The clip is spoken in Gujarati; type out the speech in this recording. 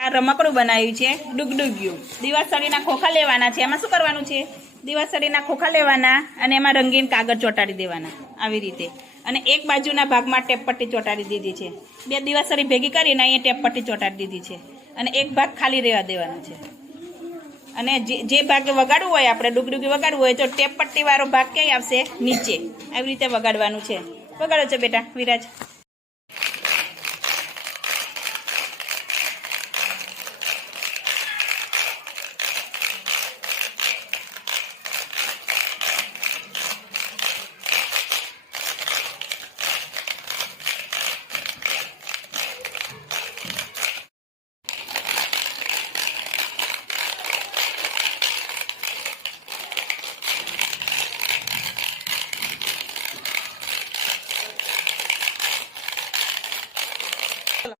આ રમકડું બનાવ્યું છે ડુગડુગ્યું. દિવાસળીના ખોખા લેવાના છે. એમાં શું કરવાનું છે? દિવાસળીના ખોખા લેવાના અને એમાં રંગીન કાગળ ચોંટાડી દેવાના આવી રીતે. અને એક બાજુના ભાગમાં ટેપ પટ્ટી ચોંટાડી દીધી છે. બે દિવાસળી ભેગી કરીને અહીંયા ટેપ પટ્ટી ચોંટાડી દીધી છે. અને એક ભાગ ખાલી રહેવા દેવાનો છે. અને જે ભાગે વગાડવું હોય, આપણે ડુગડુગી વગાડવું હોય તો ટેપ પટ્ટી વાળો ભાગ ક્યાંય આવશે? નીચે. આવી રીતે વગાડવાનું છે. વગાડો છો બેટા વિરાજ.